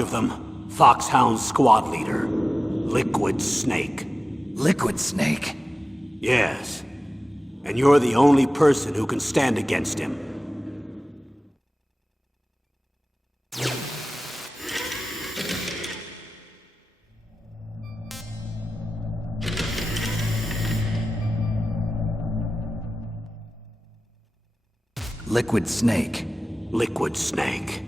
of them. Foxhound squad leader, Liquid Snake. Liquid Snake? Yes. And you're the only person who can stand against him. Liquid Snake. Liquid Snake.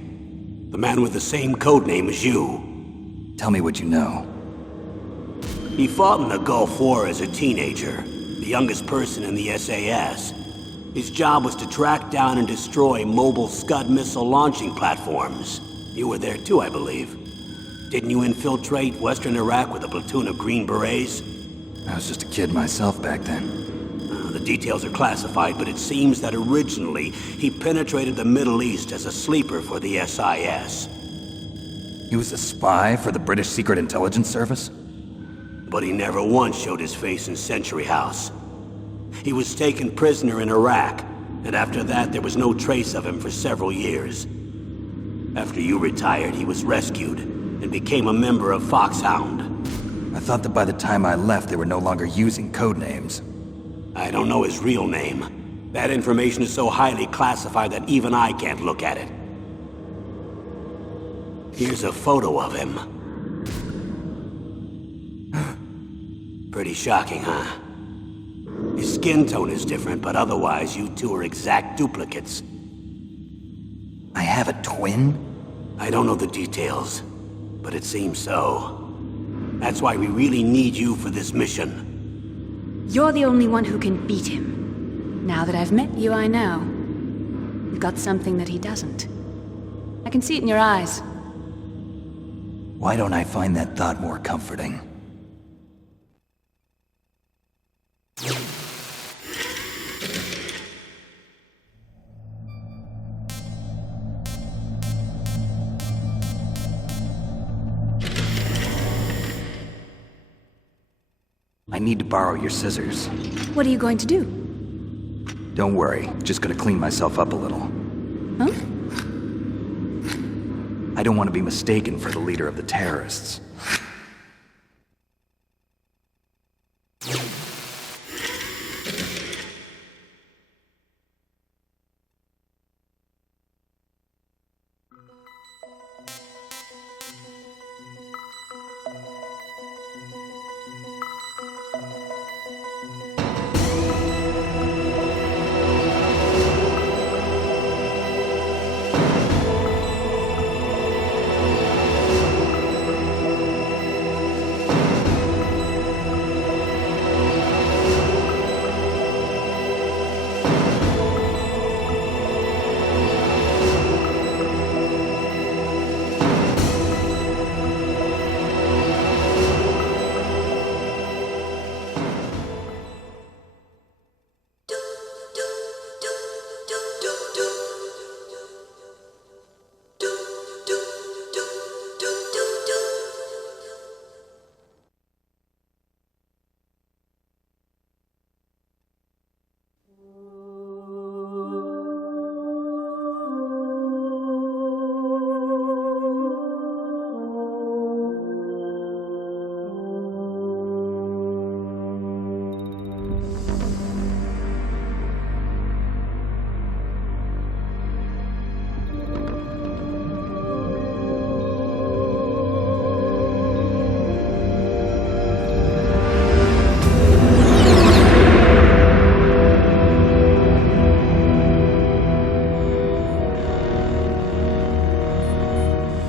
The man with the same codename as you. Tell me what you know. He fought in the Gulf War as a teenager, the youngest person in the SAS. His job was to track down and destroy mobile Scud missile launching platforms. You were there too, I believe. Didn't you infiltrate Western Iraq with a platoon of Green Berets? I was just a kid myself back then. The details are classified, but it seems that originally he penetrated the Middle East as a sleeper for the SIS. He was a spy for the British Secret Intelligence Service? But he never once showed his face in Century House. He was taken prisoner in Iraq, and after that there was no trace of him for several years. After you retired, he was rescued and became a member of Foxhound. I thought that by the time I left they were no longer using codenames. I don't know his real name. That information is so highly classified that even I can't look at it. Here's a photo of him. Pretty shocking, huh? His skin tone is different, but otherwise you two are exact duplicates. I have a twin? I don't know the details, but it seems so. That's why we really need you for this mission. You're the only one who can beat him. Now that I've met you, I know. You've got something that he doesn't. I can see it in your eyes. Why don't I find that thought more comforting? I need to borrow your scissors. What are you going to do? Don't worry, just gonna clean myself up a little. Huh? I don't want to be mistaken for the leader of the terrorists.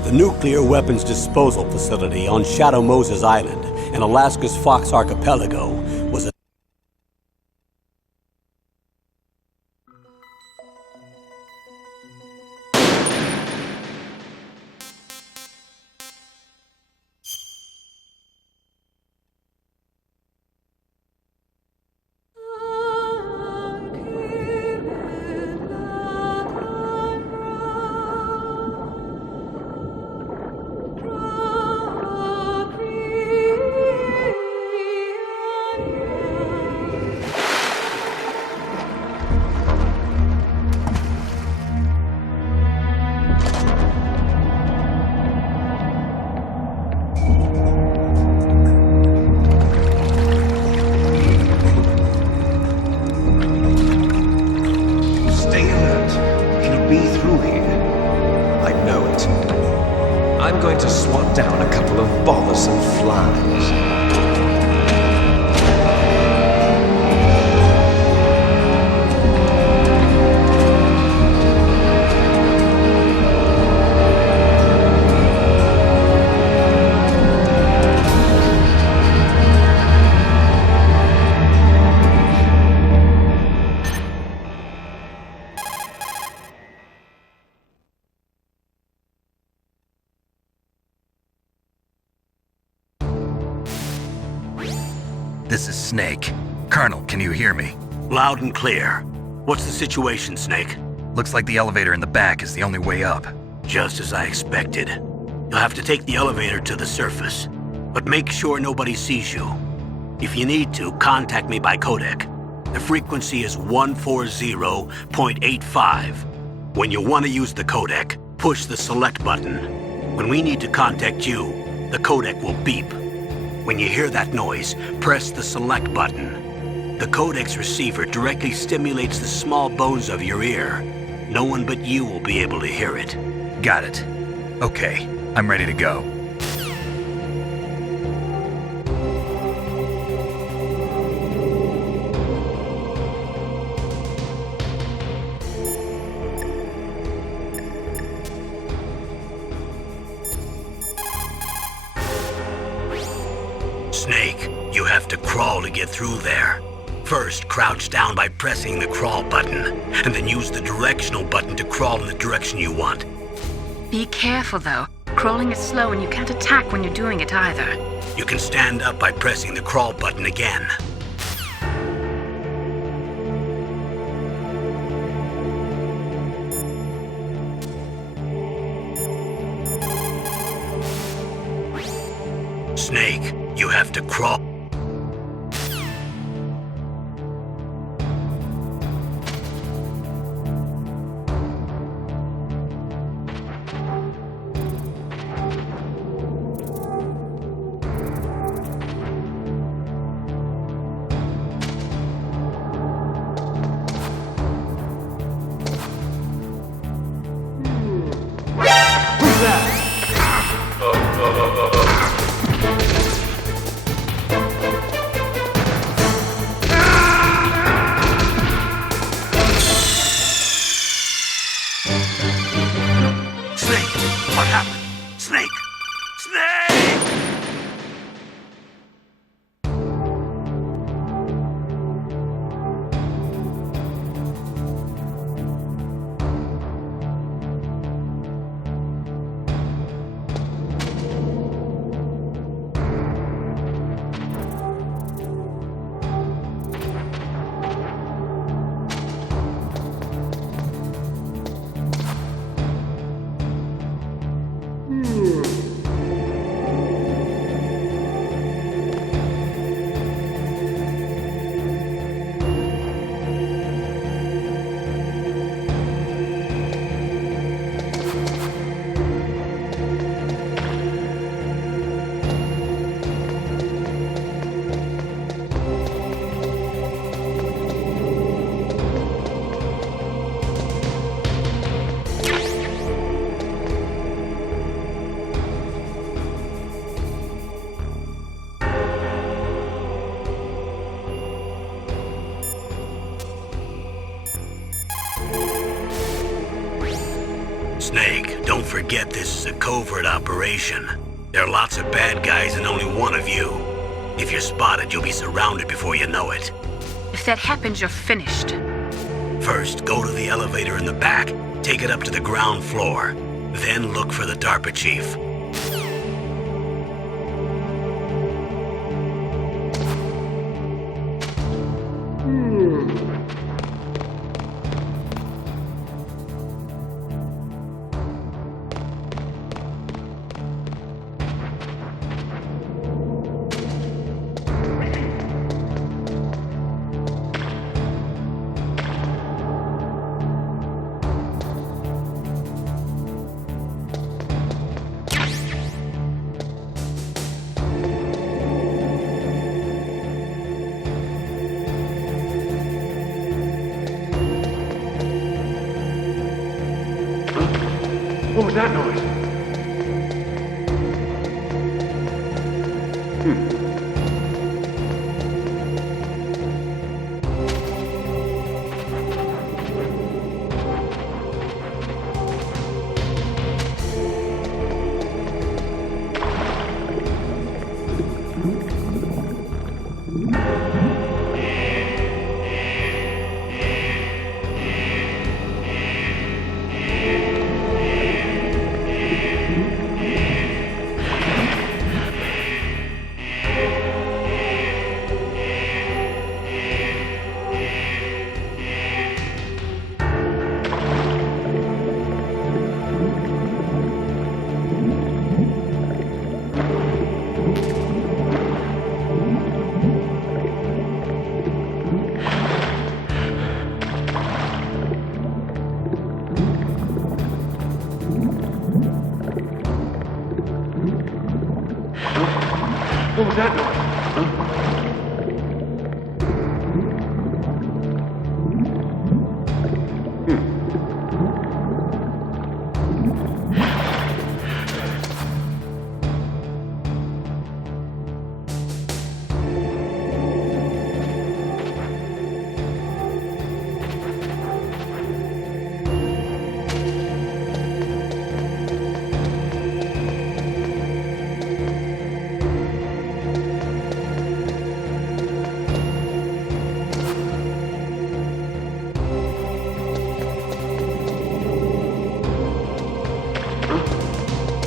The nuclear weapons disposal facility on Shadow Moses Island in Alaska's Fox Archipelago was a I'm going to swat down a couple of bothersome flies. This is Snake. Colonel, can you hear me? Loud and clear. What's the situation, Snake? Looks like the elevator in the back is the only way up. Just as I expected. You'll have to take the elevator to the surface, but make sure nobody sees you. If you need to, contact me by codec. The frequency is 140.85. When you want to use the codec, push the select button. When we need to contact you, the codec will beep. When you hear that noise, press the select button. The codec's receiver directly stimulates the small bones of your ear. No one but you will be able to hear it. Got it. Okay, I'm ready to go. Snake, you have to crawl to get through there. First, crouch down by pressing the crawl button, and then use the directional button to crawl in the direction you want. Be careful, though. Crawling is slow and you can't attack when you're doing it either. You can stand up by pressing the crawl button again. Snake, you have to crawl. Snake, what happened? Snake! Snake! Snake, don't forget this is a covert operation. There are lots of bad guys and only one of you. If you're spotted, you'll be surrounded before you know it. If that happens, you're finished. First, go to the elevator in the back, take it up to the ground floor. Then look for the DARPA chief. What was that noise? What was that noise?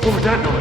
What was that noise?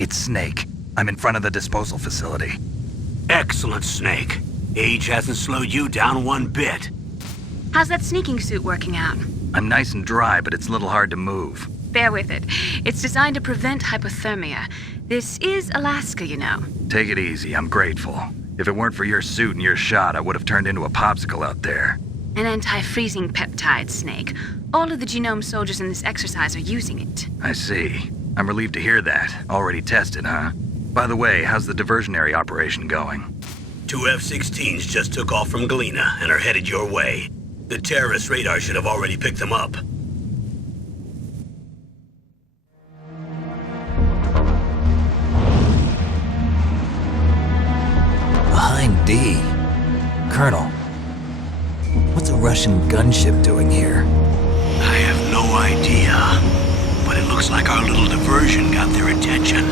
It's Snake. I'm in front of the disposal facility. Excellent, Snake. Age hasn't slowed you down one bit. How's that sneaking suit working out? I'm nice and dry, but it's a little hard to move. Bear with it. It's designed to prevent hypothermia. This is Alaska, you know. Take it easy, I'm grateful. If it weren't for your suit and your shot, I would have turned into a popsicle out there. An anti-freezing peptide, Snake. All of the genome soldiers in this exercise are using it. I see. I'm relieved to hear that. Already tested, huh? By the way, how's the diversionary operation going? 2 F-16s just took off from Galena and are headed your way. The terrorist radar should have already picked them up. Behind D. Colonel, what's a Russian gunship doing here? I have no idea. But it looks like our little diversion got their attention.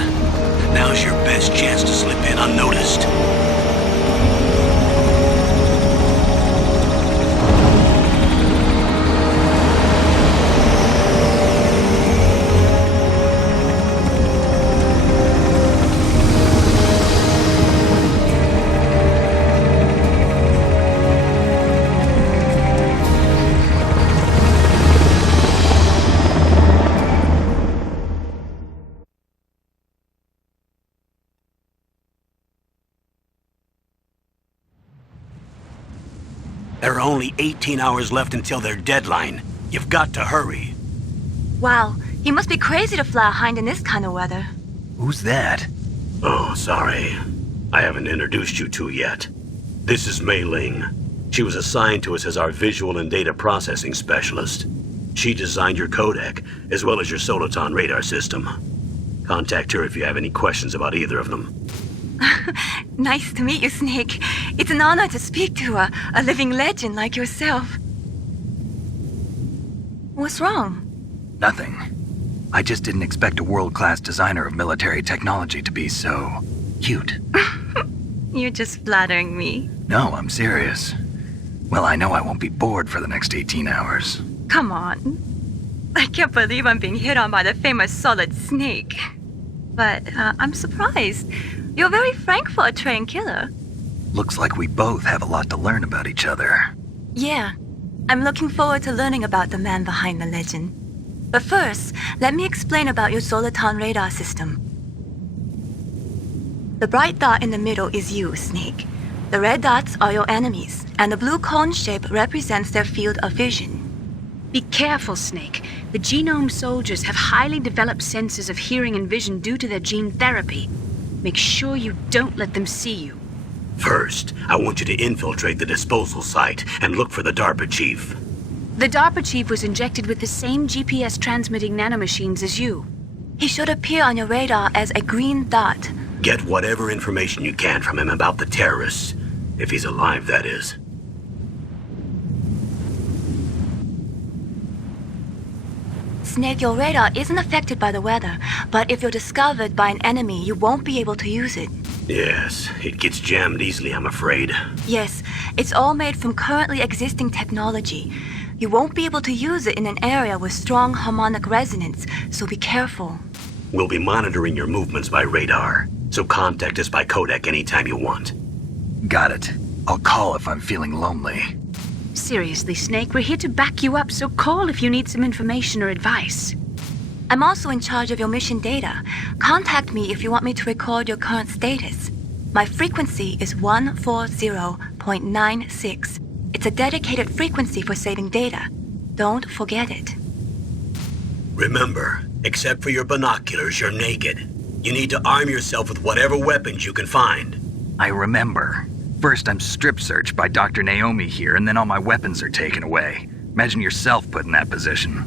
Now's your best chance to slip in unnoticed. There are only 18 hours left until their deadline. You've got to hurry. Wow, he must be crazy to fly a hind in this kind of weather. Who's that? Oh, sorry. I haven't introduced you to yet. This is Mei Ling. She was assigned to us as our visual and data processing specialist. She designed your codec, as well as your Soliton radar system. Contact her if you have any questions about either of them. Nice to meet you, Snake. It's an honor to speak to a living legend like yourself. What's wrong? Nothing. I just didn't expect a world-class designer of military technology to be so cute. You're just flattering me. No, I'm serious. Well, I know I won't be bored for the next 18 hours. Come on. I can't believe I'm being hit on by the famous Solid Snake. But I'm surprised. You're very frank for a trained killer. Looks like we both have a lot to learn about each other. Yeah. I'm looking forward to learning about the man behind the legend. But first, let me explain about your Soliton radar system. The bright dot in the middle is you, Snake. The red dots are your enemies, and the blue cone shape represents their field of vision. Be careful, Snake. The genome soldiers have highly developed senses of hearing and vision due to their gene therapy. Make sure you don't let them see you. First, I want you to infiltrate the disposal site and look for the DARPA chief. The DARPA chief was injected with the same GPS transmitting nanomachines as you. He should appear on your radar as a green dot. Get whatever information you can from him about the terrorists. If he's alive, that is. Snake, your radar isn't affected by the weather, but if you're discovered by an enemy, you won't be able to use it. Yes, it gets jammed easily, I'm afraid. Yes, it's all made from currently existing technology. You won't be able to use it in an area with strong harmonic resonance, so be careful. We'll be monitoring your movements by radar, so contact us by codec anytime you want. Got it. I'll call if I'm feeling lonely. Seriously, Snake, we're here to back you up, so call if you need some information or advice. I'm also in charge of your mission data. Contact me if you want me to record your current status. My frequency is 140.96. It's a dedicated frequency for saving data. Don't forget it. Remember, except for your binoculars, you're naked. You need to arm yourself with whatever weapons you can find. I remember. First, I'm strip searched by Dr. Naomi here, and then all my weapons are taken away. Imagine yourself put in that position.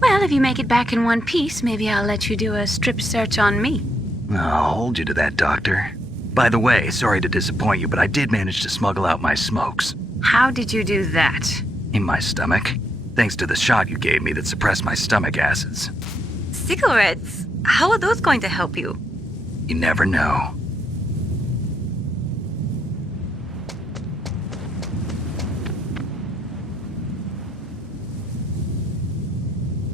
Well, if you make it back in one piece, maybe I'll let you do a strip search on me. I'll hold you to that, Doctor. By the way, sorry to disappoint you, but I did manage to smuggle out my smokes. How did you do that? In my stomach. Thanks to the shot you gave me that suppressed my stomach acids. Cigarettes? How are those going to help you? You never know.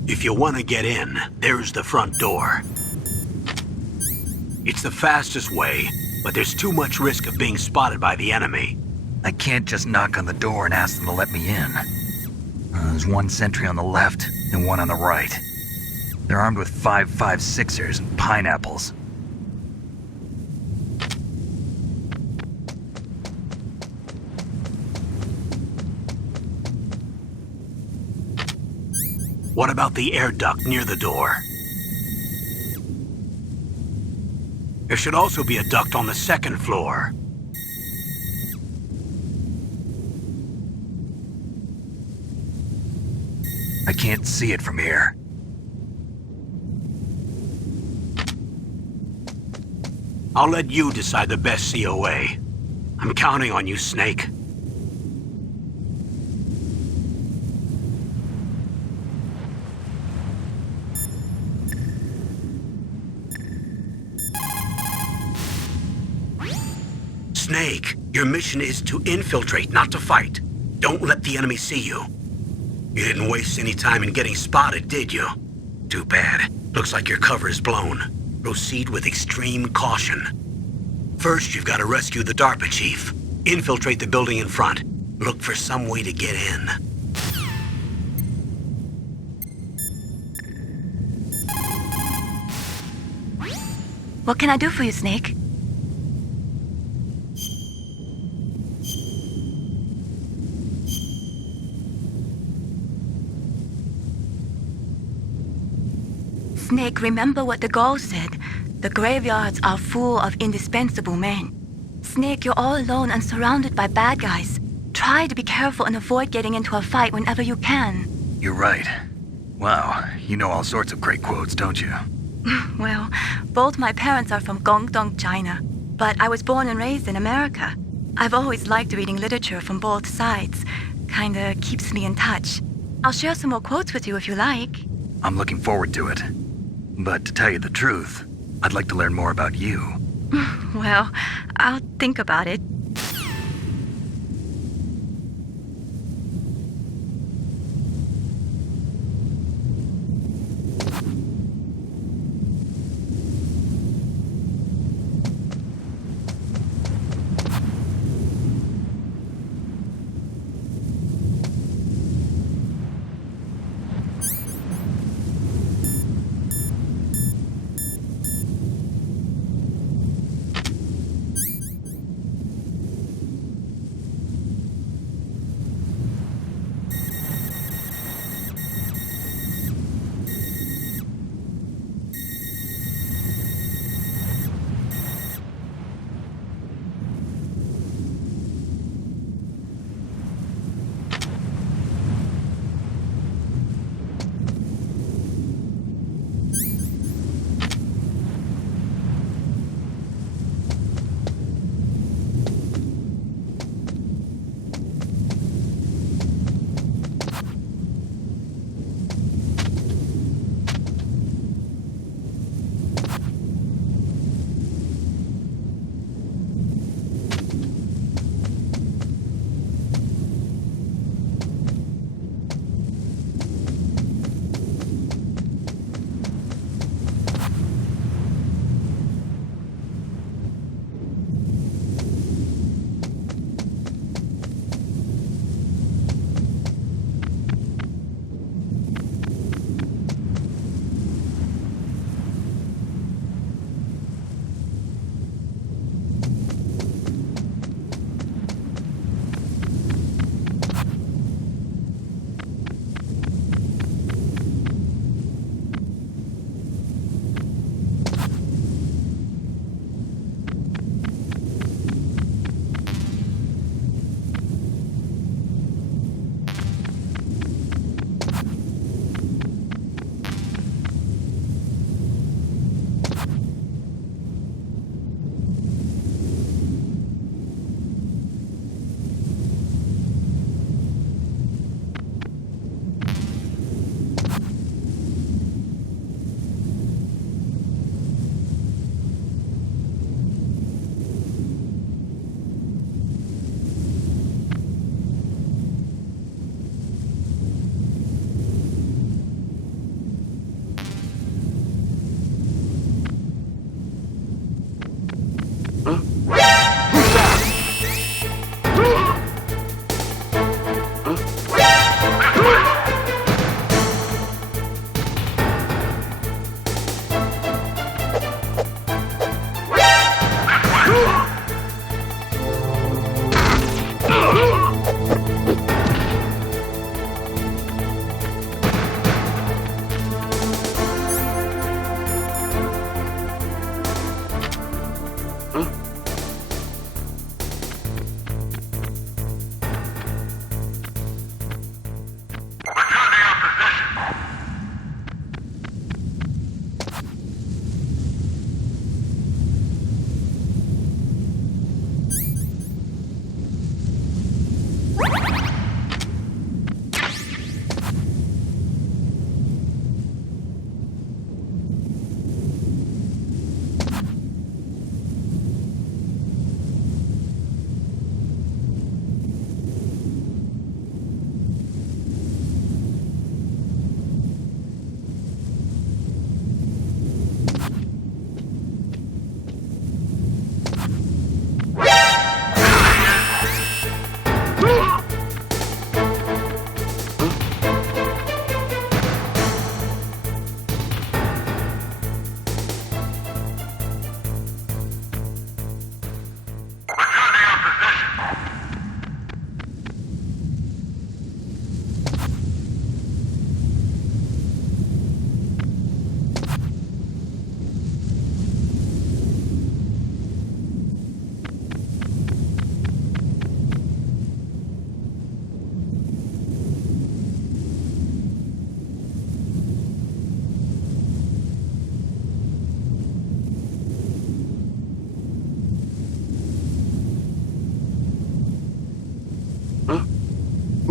If you want to get in, there's the front door. It's the fastest way, but there's too much risk of being spotted by the enemy. I can't just knock on the door and ask them to let me in. There's one sentry on the left and one on the right. They're armed with 5.56ers and pineapples. What about the air duct near the door? There should also be a duct on the second floor. I can't see it from here. I'll let you decide the best COA. I'm counting on you, Snake. Snake, your mission is to infiltrate, not to fight. Don't let the enemy see you. You didn't waste any time in getting spotted, did you? Too bad. Looks like your cover is blown. Proceed with extreme caution. First, you've got to rescue the DARPA chief. Infiltrate the building in front. Look for some way to get in. What can I do for you, Snake? Snake, remember what the Gaul said. The graveyards are full of indispensable men. Snake, you're all alone and surrounded by bad guys. Try to be careful and avoid getting into a fight whenever you can. You're right. Wow, you know all sorts of great quotes, don't you? Well, both my parents are from Guangdong, China, but I was born and raised in America. I've always liked reading literature from both sides. Kinda keeps me in touch. I'll share some more quotes with you if you like. I'm looking forward to it. But to tell you the truth, I'd like to learn more about you. Well, I'll think about it.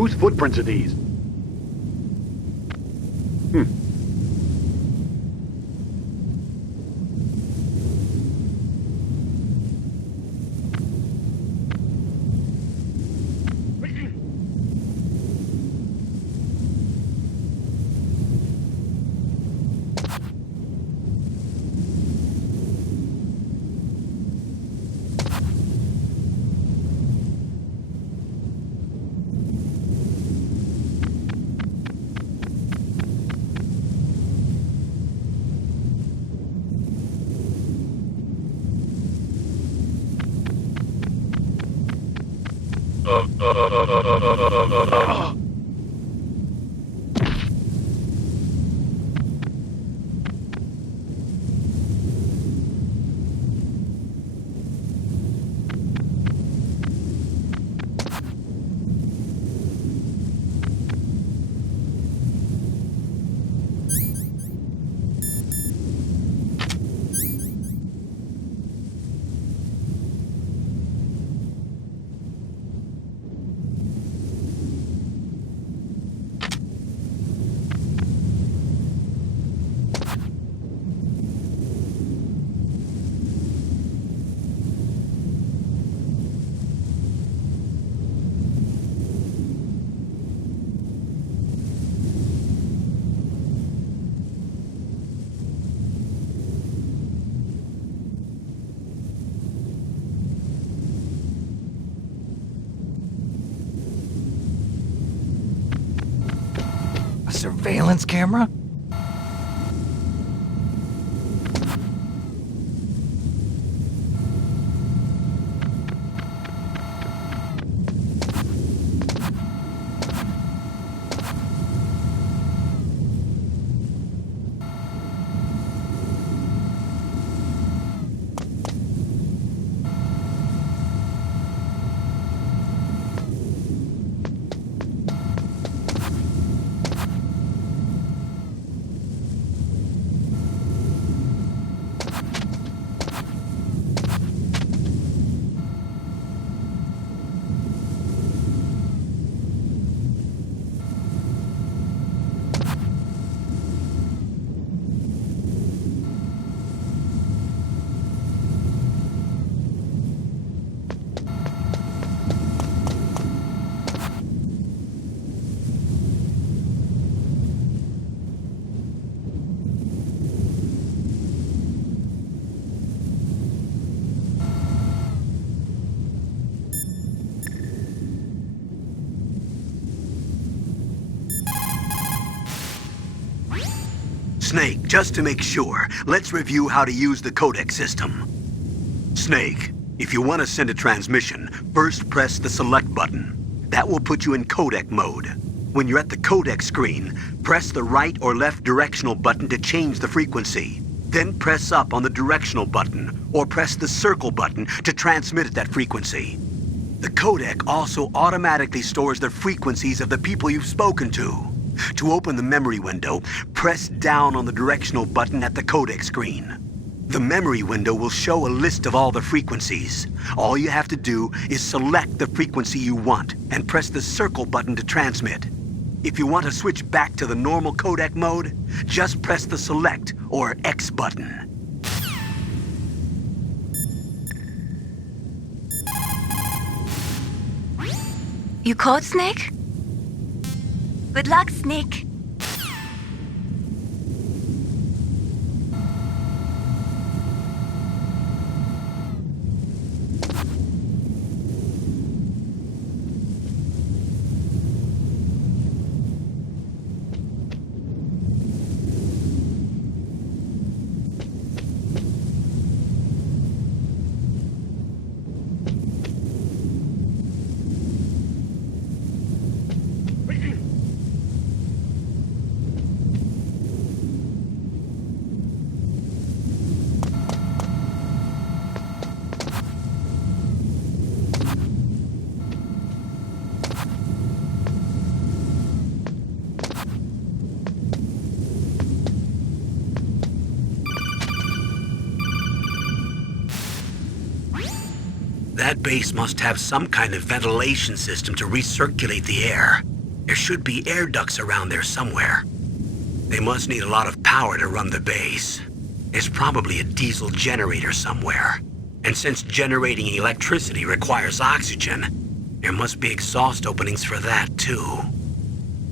Whose footprints are these? A surveillance camera? Snake, just to make sure, let's review how to use the codec system. Snake, if you want to send a transmission, first press the select button. That will put you in codec mode. When you're at the codec screen, press the right or left directional button to change the frequency. Then press up on the directional button, or press the circle button to transmit at that frequency. The codec also automatically stores the frequencies of the people you've spoken to. To open the memory window, press down on the directional button at the codec screen. The memory window will show a list of all the frequencies. All you have to do is select the frequency you want and press the circle button to transmit. If you want to switch back to the normal codec mode, just press the select or X button. You caught Snake? Good luck, Snake. That base must have some kind of ventilation system to recirculate the air. There should be air ducts around there somewhere. They must need a lot of power to run the base. There's probably a diesel generator somewhere. And since generating electricity requires oxygen, there must be exhaust openings for that too.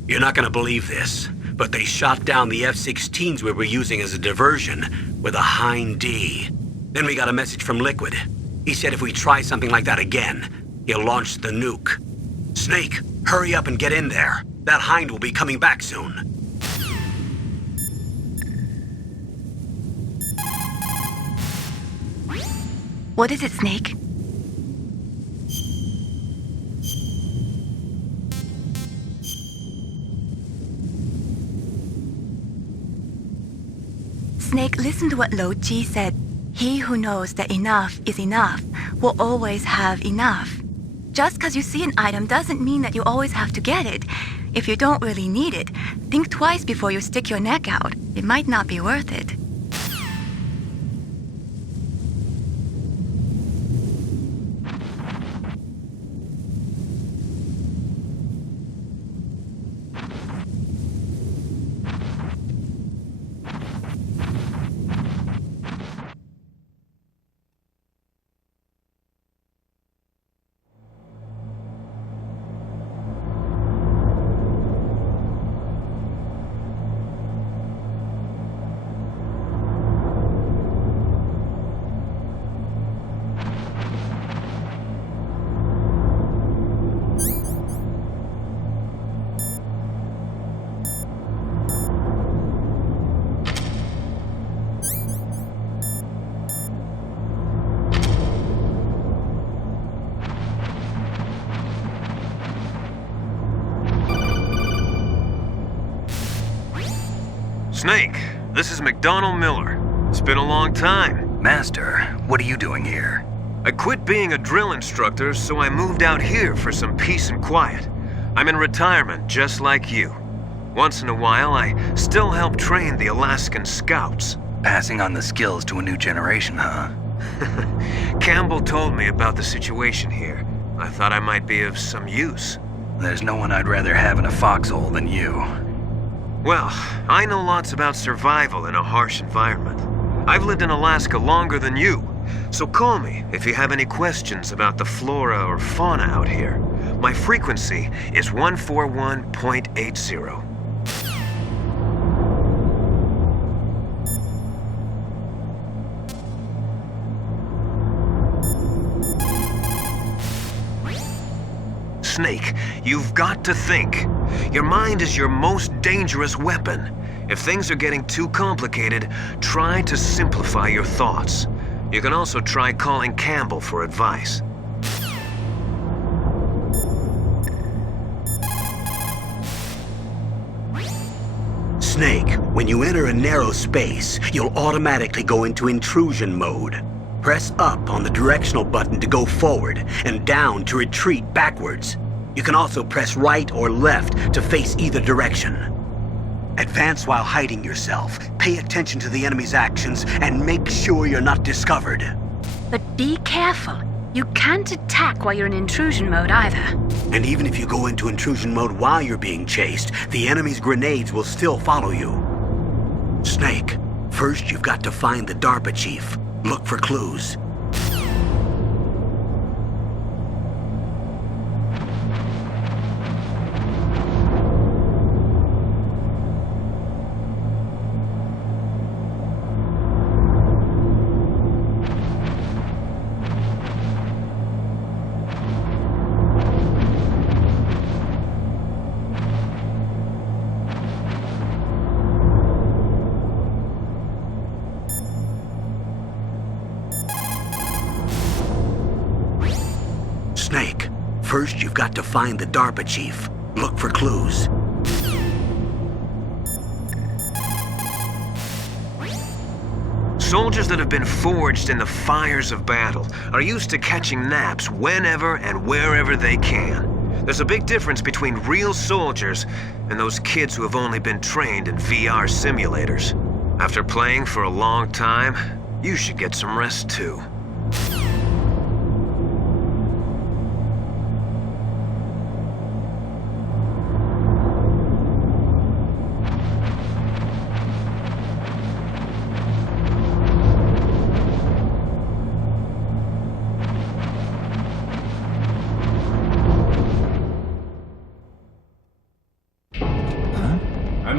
You're not gonna believe this, but they shot down the F-16s we were using as a diversion with a Hind D. Then we got a message from Liquid. He said if we try something like that again, he'll launch the nuke. Snake, hurry up and get in there. That Hind will be coming back soon. What is it, Snake? Snake, listen to what Lo Ji said. He who knows that enough is enough will always have enough. Just because you see an item doesn't mean that you always have to get it. If you don't really need it, think twice before you stick your neck out. It might not be worth it. Snake, this is McDonald Miller. It's been a long time. Master, what are you doing here? I quit being a drill instructor, so I moved out here for some peace and quiet. I'm in retirement, just like you. Once in a while, I still help train the Alaskan Scouts. Passing on the skills to a new generation, huh? Campbell told me about the situation here. I thought I might be of some use. There's no one I'd rather have in a foxhole than you. Well, I know lots about survival in a harsh environment. I've lived in Alaska longer than you, so call me if you have any questions about the flora or fauna out here. My frequency is 141.80. Snake, you've got to think. Your mind is your most dangerous weapon. If things are getting too complicated, try to simplify your thoughts. You can also try calling Campbell for advice. Snake, when you enter a narrow space, you'll automatically go into intrusion mode. Press up on the directional button to go forward, and down to retreat backwards. You can also press right or left to face either direction. Advance while hiding yourself. Pay attention to the enemy's actions, and make sure you're not discovered. But be careful. You can't attack while you're in intrusion mode either. And even if you go into intrusion mode while you're being chased, the enemy's grenades will still follow you. Snake, first you've got to find the DARPA chief. Look for clues. Snake, first you've got to find the DARPA chief. Look for clues. Soldiers that have been forged in the fires of battle are used to catching naps whenever and wherever they can. There's a big difference between real soldiers and those kids who have only been trained in VR simulators. After playing for a long time, you should get some rest too.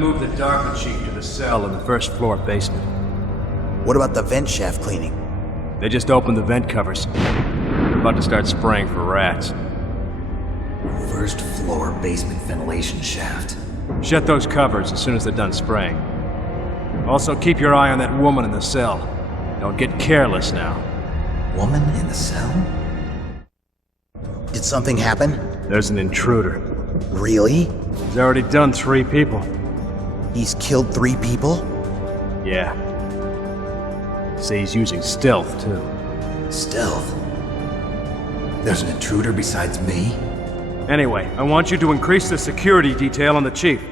moved the DARPA chief to the cell in the first floor basement. What about the vent shaft cleaning? They just opened the vent covers. They're about to start spraying for rats. First floor basement ventilation shaft. Shut those covers as soon as they're done spraying. Also, keep your eye on that woman in the cell. Don't get careless now. Woman in the cell? Did something happen? There's an intruder. Really? He's already done 3 people. He's killed 3 people? Yeah. Say he's using stealth, too. Stealth? There's an intruder besides me? Anyway, I want you to increase the security detail on the chief.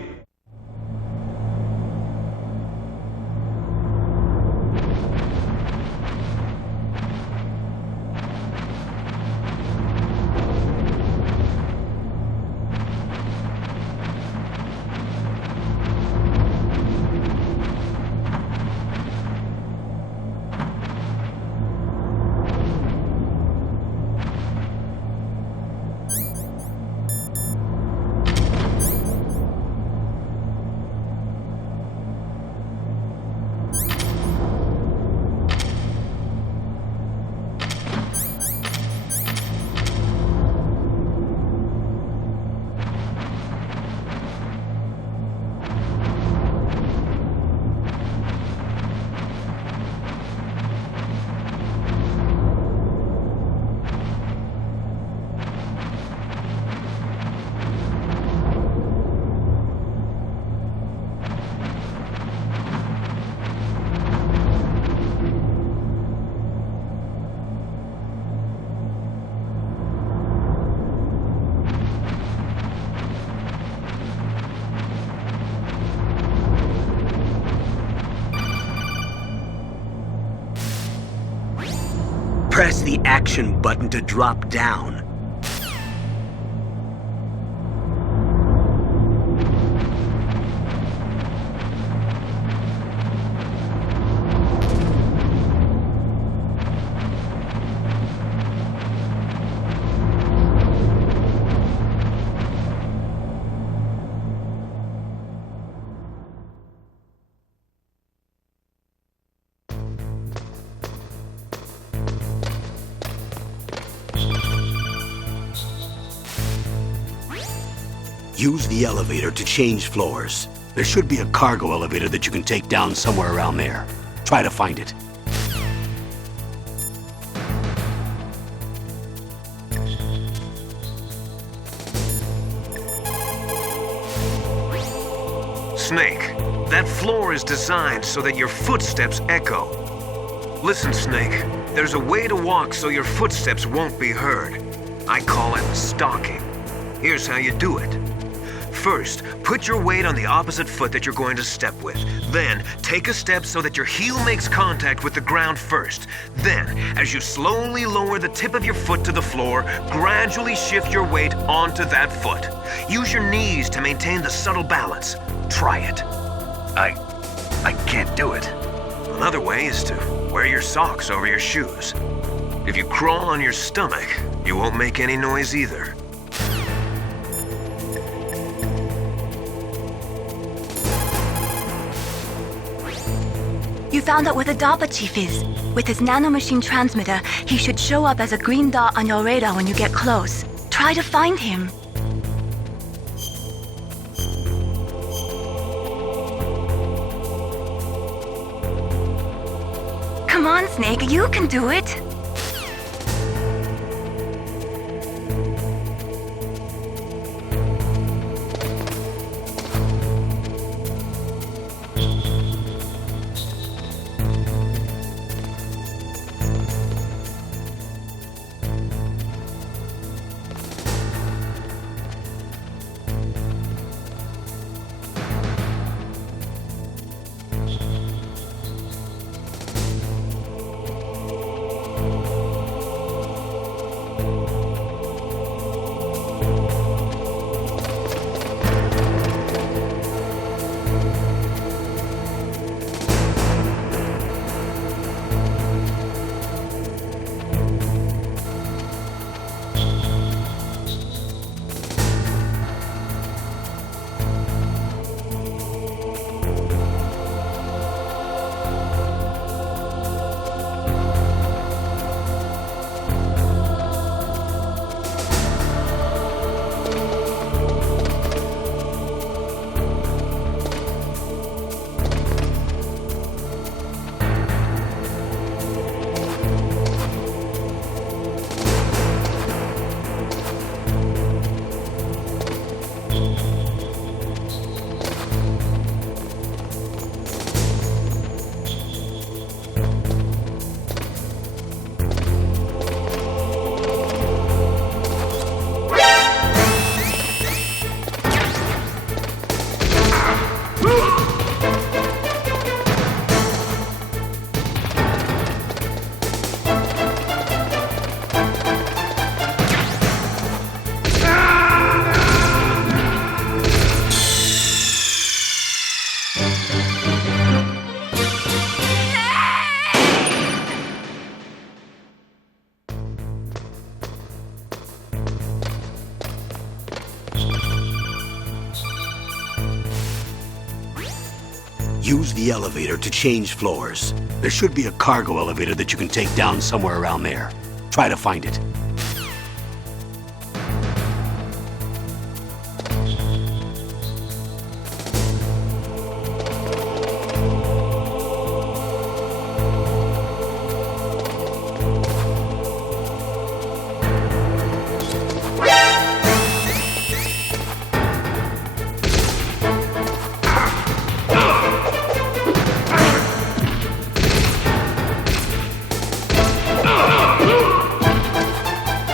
Press the action button to drop down. Use the elevator to change floors. There should be a cargo elevator that you can take down somewhere around there. Try to find it. Snake, that floor is designed so that your footsteps echo. Listen, Snake, there's a way to walk so your footsteps won't be heard. I call it stalking. Here's how you do it. First, put your weight on the opposite foot that you're going to step with. Then, take a step so that your heel makes contact with the ground first. Then, as you slowly lower the tip of your foot to the floor, gradually shift your weight onto that foot. Use your knees to maintain the subtle balance. Try it. I can't do it. Another way is to wear your socks over your shoes. If you crawl on your stomach, you won't make any noise either. You found out where the DARPA chief is. With his nanomachine transmitter, he should show up as a green dot on your radar when you get close. Try to find him. Come on, Snake, you can do it. Use the elevator to change floors. There should be a cargo elevator that you can take down somewhere around there. Try to find it.